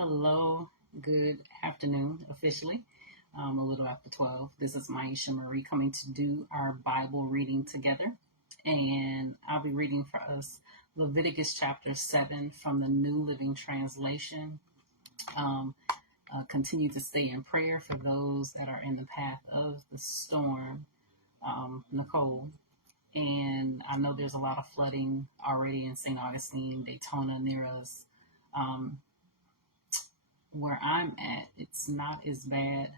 Hello, good afternoon, officially. A little after 12. This is Myesha Marie coming to do our Bible reading together. And I'll be reading for us Leviticus Chapter 7 from the New Living Translation. Continue to stay in prayer for those that are in the path of the storm, Nicole. And I know there's a lot of flooding already in St. Augustine, Daytona near us. Where I'm at, it's not as bad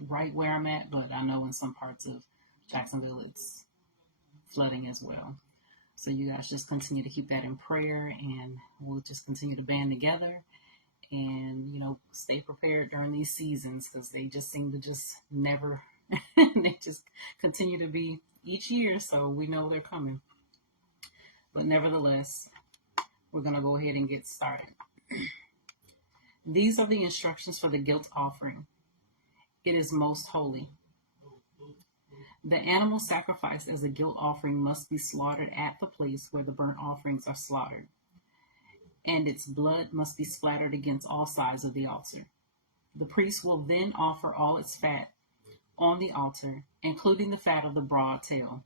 right where I'm at, but I know in some parts of Jacksonville it's flooding as well. So you guys just continue to keep that in prayer, and we'll just continue to band together and, stay prepared during these seasons because they just seem to just never, they just continue to be each year. So we know they're coming. But nevertheless, we're going to go ahead and get started. These are the instructions for the guilt offering. It is most holy. The animal sacrificed as a guilt offering must be slaughtered at the place where the burnt offerings are slaughtered, and its blood must be splattered against all sides of the altar. The priest will then offer all its fat on the altar, including the fat of the broad tail,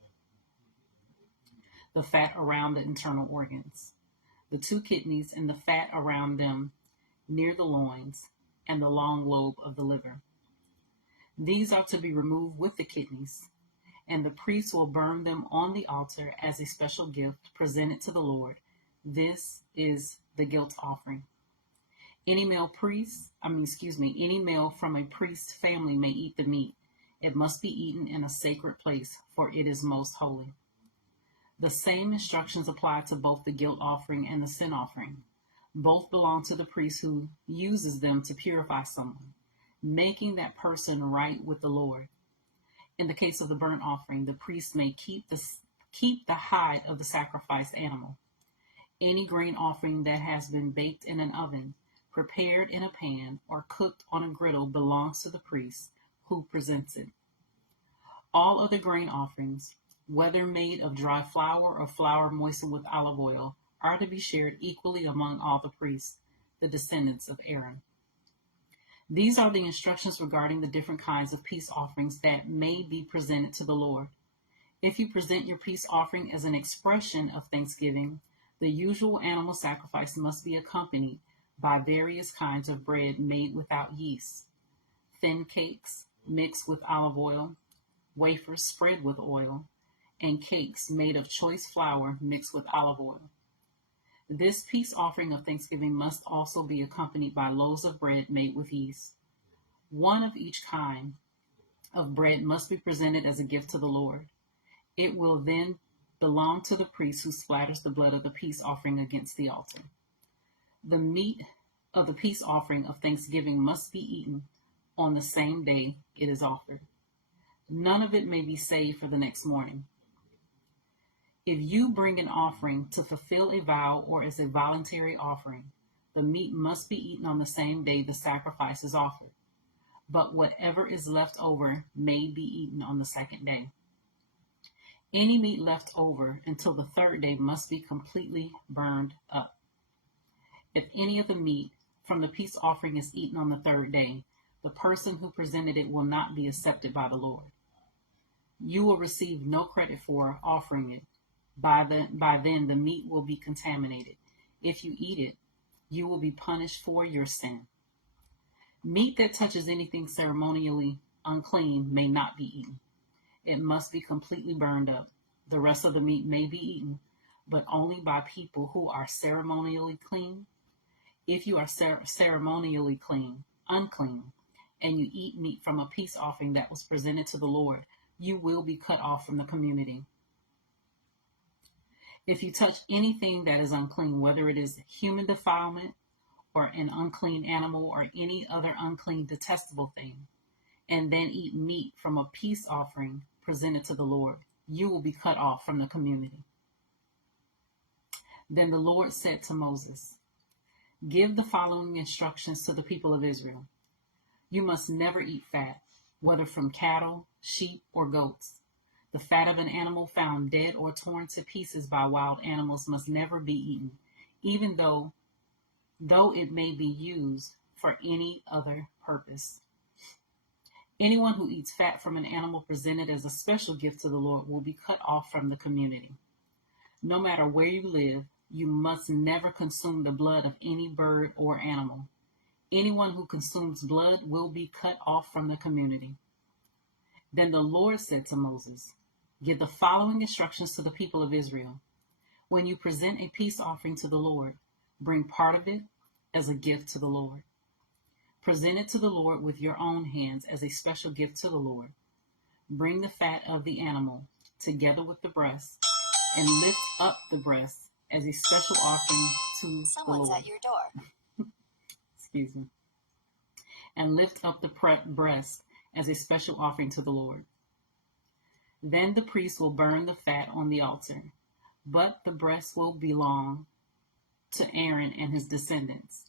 the fat around the internal organs, the 2 kidneys and the fat around them near the loins, and the long lobe of the liver. These are to be removed with the kidneys, and the priest will burn them on the altar as a special gift presented to the Lord. This is the guilt offering. Any male from a priest's family may eat the meat. It must be eaten in a sacred place, for it is most holy. The same instructions apply to both the guilt offering and the sin offering. Both belong to the priest who uses them to purify someone, making that person right with the Lord. In the case of the burnt offering, the priest may keep the hide of the sacrificed animal. Any grain offering that has been baked in an oven, prepared in a pan, or cooked on a griddle belongs to the priest who presents it. All other grain offerings, whether made of dry flour or flour moistened with olive oil, are to be shared equally among all the priests, the descendants of Aaron. These are the instructions regarding the different kinds of peace offerings that may be presented to the Lord. If you present your peace offering as an expression of thanksgiving, the usual animal sacrifice must be accompanied by various kinds of bread made without yeast, thin cakes mixed with olive oil, wafers spread with oil, and cakes made of choice flour mixed with olive oil. This peace offering of thanksgiving must also be accompanied by loaves of bread made with yeast. One of each kind of bread must be presented as a gift to the Lord. It will then belong to the priest who splatters the blood of the peace offering against the altar. The meat of the peace offering of thanksgiving must be eaten on the same day it is offered. None of it may be saved for the next morning. If you bring an offering to fulfill a vow or as a voluntary offering, the meat must be eaten on the same day the sacrifice is offered. But whatever is left over may be eaten on the second day. Any meat left over until the third day must be completely burned up. If any of the meat from the peace offering is eaten on the third day, the person who presented it will not be accepted by the Lord. You will receive no credit for offering it. By then, the meat will be contaminated. If you eat it, you will be punished for your sin. Meat that touches anything ceremonially unclean may not be eaten. It must be completely burned up. The rest of the meat may be eaten, but only by people who are ceremonially clean. If you are ceremonially unclean, and you eat meat from a peace offering that was presented to the Lord, you will be cut off from the community. If you touch anything that is unclean, whether it is human defilement or an unclean animal or any other unclean, detestable thing, and then eat meat from a peace offering presented to the Lord, you will be cut off from the community. Then the Lord said to Moses, "Give the following instructions to the people of Israel. You must never eat fat, whether from cattle, sheep, or goats. The fat of an animal found dead or torn to pieces by wild animals must never be eaten, even though though it may be used for any other purpose. Anyone who eats fat from an animal presented as a special gift to the Lord will be cut off from the community. No matter where you live, you must never consume the blood of any bird or animal. Anyone who consumes blood will be cut off from the community. Then the Lord said to Moses, "Give the following instructions to the people of Israel. When you present a peace offering to the Lord, bring part of it as a gift to the Lord. Present it to the Lord with your own hands as a special gift to the Lord. Bring the fat of the animal together with the breast and lift up the breast as a special offering to the Lord." Someone's at your door. Excuse me. And lift up the breast as a special offering to the Lord. Then the priest will burn the fat on the altar, but the breast will belong to Aaron and his descendants.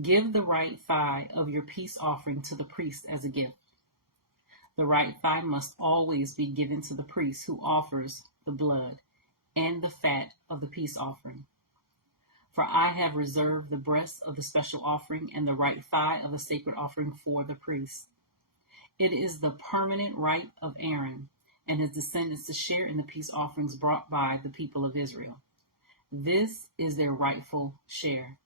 Give the right thigh of your peace offering to the priest as a gift. The right thigh must always be given to the priest who offers the blood and the fat of the peace offering. For I have reserved the breast of the special offering and the right thigh of the sacred offering for the priest. It is the permanent right of Aaron and his descendants to share in the peace offerings brought by the people of Israel. This is their rightful share.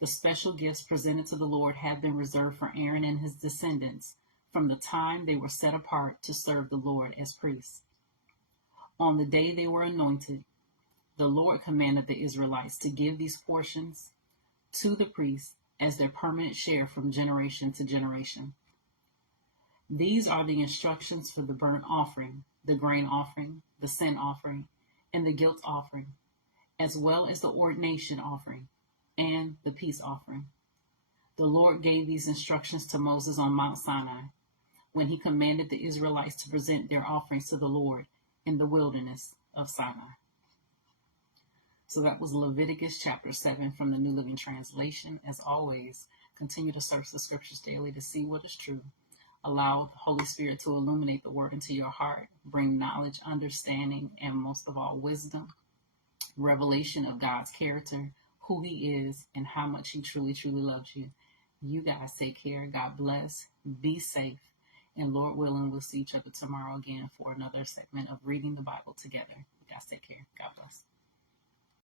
The special gifts presented to the Lord have been reserved for Aaron and his descendants from the time they were set apart to serve the Lord as priests. On the day they were anointed, the Lord commanded the Israelites to give these portions to the priests as their permanent share from generation to generation. These are the instructions for the burnt offering, the grain offering, the sin offering, and the guilt offering, as well as the ordination offering and the peace offering. The Lord gave these instructions to Moses on Mount Sinai when he commanded the Israelites to present their offerings to the Lord in the wilderness of Sinai. So that was Leviticus chapter 7 from the New Living Translation. As always, continue to search the scriptures daily to see what is true. Allow the Holy Spirit to illuminate the word into your heart, bring knowledge, understanding, and most of all, wisdom, revelation of God's character, who he is, and how much he truly, truly loves you. You guys take care. God bless. Be safe. And Lord willing, we'll see each other tomorrow again for another segment of reading the Bible together. You guys take care. God bless.